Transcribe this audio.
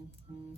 mm-hmm.